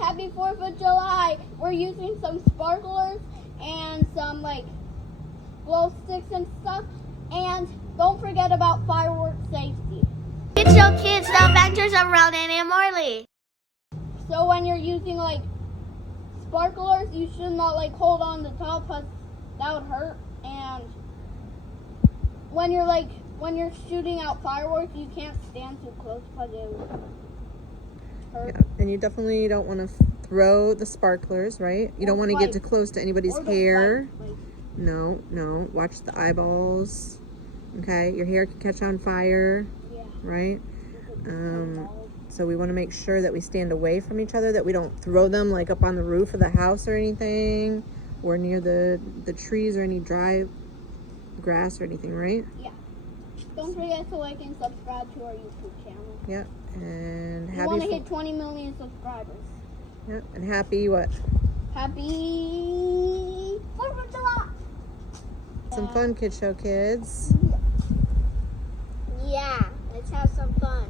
happy 4th of July. We're using some sparklers and some like glow sticks and stuff. And don't forget about fireworks safety. Kids Show Kids, The Adventures of Ronen and Morley. So when you're using like sparklers, you should not like hold on the top because that would hurt. And when you're shooting out fireworks, you can't stand too close because it would hurt. Yeah, and you definitely don't want to throw the sparklers, right? You don't want to get too close to anybody's hair. No. Watch the eyeballs. Okay, your hair can catch on fire. Yeah. Right? So we want to make sure that we stand away from each other, that we don't throw them like up on the roof of the house or anything, or near the trees or any dry grass or anything, right? Yeah. Don't forget to like and subscribe to our YouTube channel. Yeah. And We happy want to hit 20 million subscribers. yeah, and happy what? Happy 4th of July. Some fun, Kid Show Kids. Yeah, let's have some fun.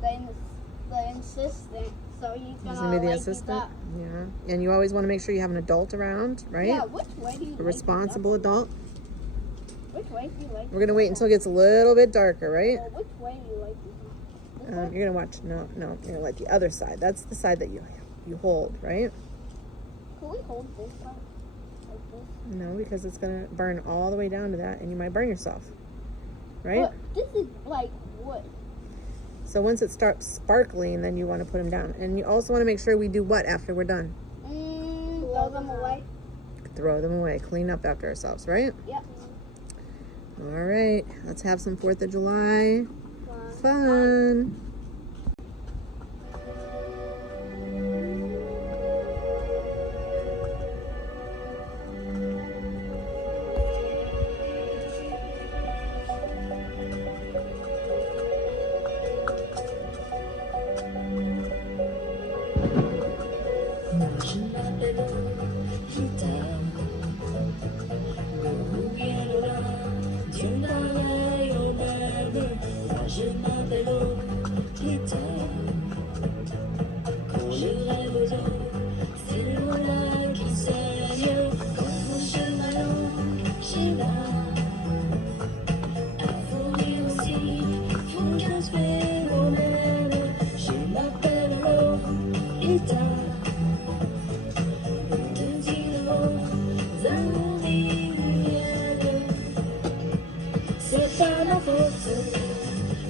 The assistant, so he's He's gonna gonna be the like, assistant. Yeah. And you always want to make sure you have an adult around, right? Yeah, which way do you A responsible adult. Which way do you like We're gonna wait until it gets a little bit darker, right? Well, which way do you like this one? You're gonna watch. No, you're gonna let the other side. That's the side that you hold, right? Can we hold this side? Like this? No, because it's gonna burn all the way down to that, and you might burn yourself, right? But this is like wood. So once it starts sparkling, then you want to put them down, and you also want to make sure we do what after we're done? Throw them away. Throw them away. Clean up after ourselves, right? Yep. All right, let's have some 4th of July fun.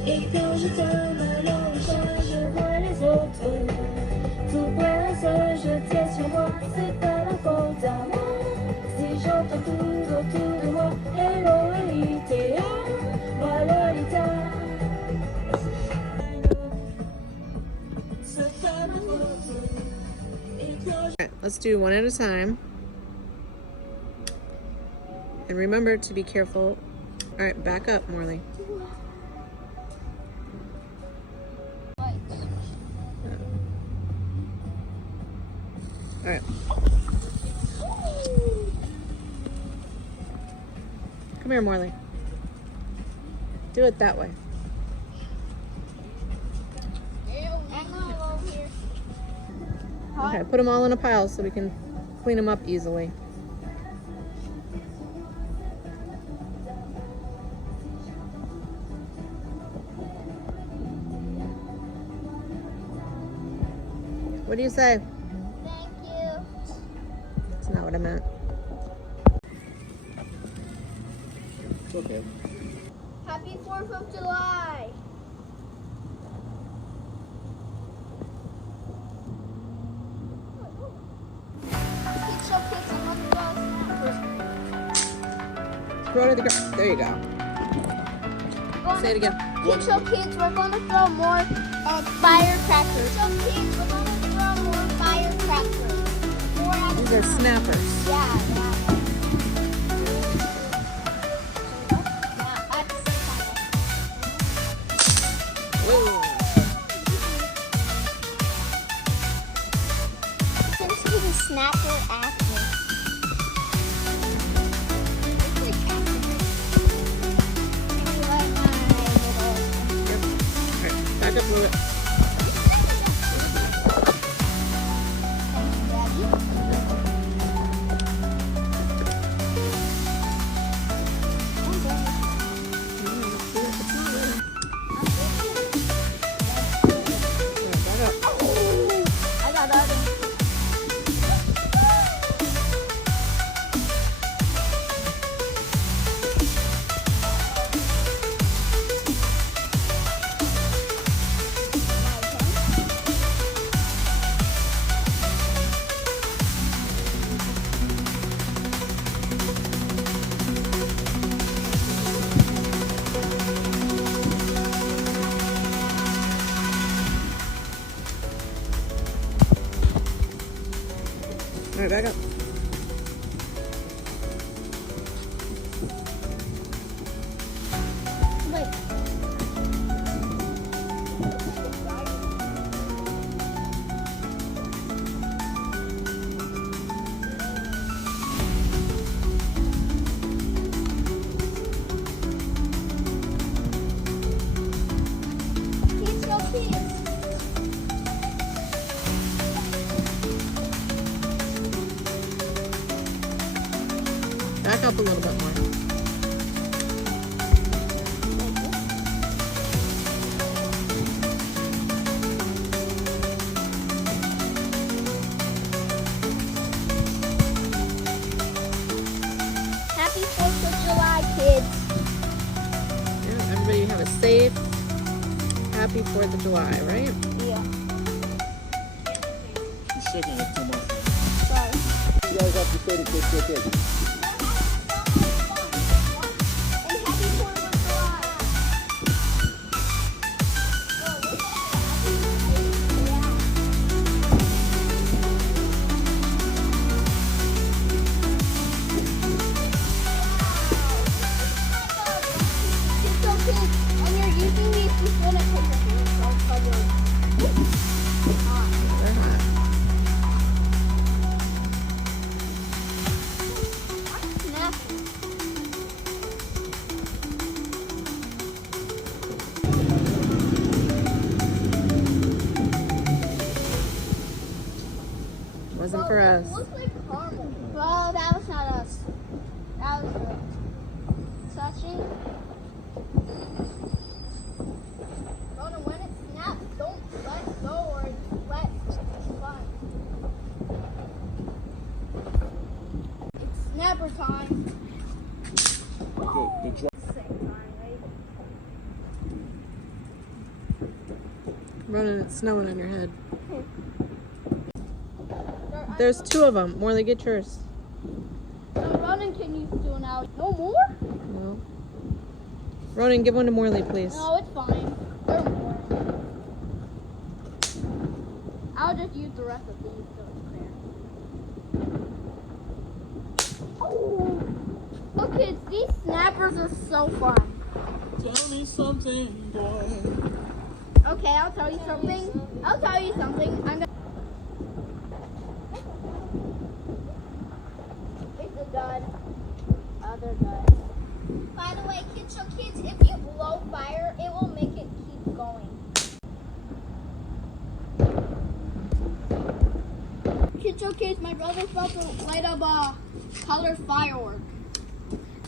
Et quand je t'aime, alors je vois les autres. Tout presse, je tiens sur moi, c'est pas la faute à moi. Si j'entends tout autour de moi, hello Lolita, moi Lolita. C'est pas ma faute. Et quand Okay, let's do one at a time. And remember to be careful. All right, back up, Morley. All right. Come here, Morley. Do it that way. Okay, put them all in a pile so we can clean them up easily. What do you say? Thank you. That's not what I meant. It's okay. Happy 4th of July. Kids Show Kids, and let's go. Throw it at the ground. There you go. Say it again. Kids Show Kids, we're gonna throw more firecrackers. Show Kids, we're gonna throw more firecrackers. These are snappers. Yeah. Whoa. You can see the snapper acting. All right, back up a little bit. All right, back up. Wait. Kids, go kids. Back up a little bit more. Happy 4th of July, kids. Yeah, everybody have a safe, happy 4th of July, right? Yeah. You're shaking it too much. Sorry. You guys have to say to kids your kids. And happy 4th of July. So kids, when you're using these, you shouldn't put your hands outside your They're hot. snap. Wasn't for us. It looks like caramel. Well, that was not us. That was touching. Ronen, when it snaps, don't let go or let fly. It's snapper time. The dry. Same time, right? Ronen, it's snowing on your head. There's 2 of them. Morley, get yours. So Ronen can use 2 now. No more? No. Ronen, give one to Morley, please. No, it's fine. There are more. I'll just use the rest of these so it's fair. Oh. Look, kids, these snappers are so fun. Tell me something, boy. Okay, I'll tell you something. I'm gonna. It's a dud. Other dud. By the way, kids, if you blow fire, it will make it keep going. Kids, my brother's about to light up a colored firework.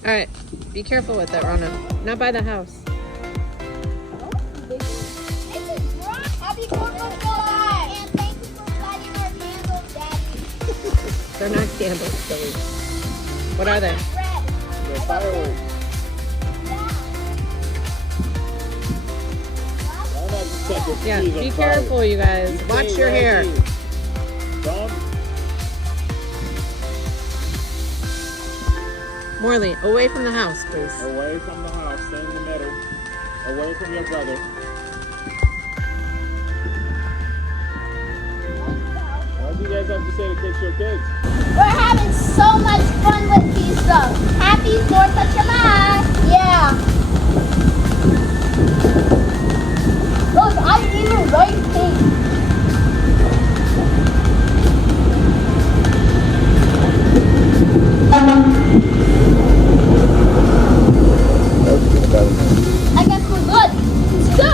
All right, be careful with that, Ronen. Not by the house. Happy 4th of July! And thank you for lighting our candles, Daddy. They're not candles, silly. What are they? Red. They're fireworks. Why not just set the Yeah, trees be on fire? careful, you guys. You Watch stay your right hair. here. Don't. Morley, away from the house, please. Away from the house, stay in the middle. Away from your brother. What do you guys have to say to kids your kids? We're having so much fun with these stuff. Happy 4th of July! Yeah. Look, I even write things. I guess we're good. So,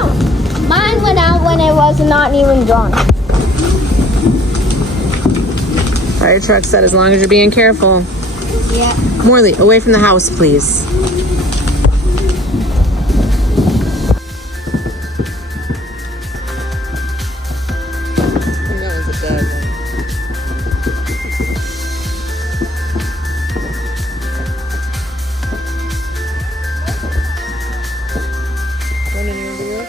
mine went out when it was not even drawn. Fire truck said as long as you're being careful. Yeah. Morley, away from the house, please. That was a bad one. Ronen, you over here?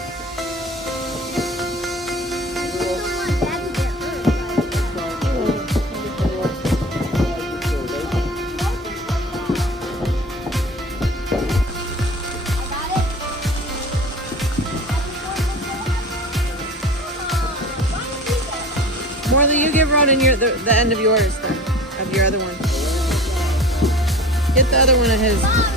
Morley, you give Ronen the end of yours then. Of your other one. Get the other one of his.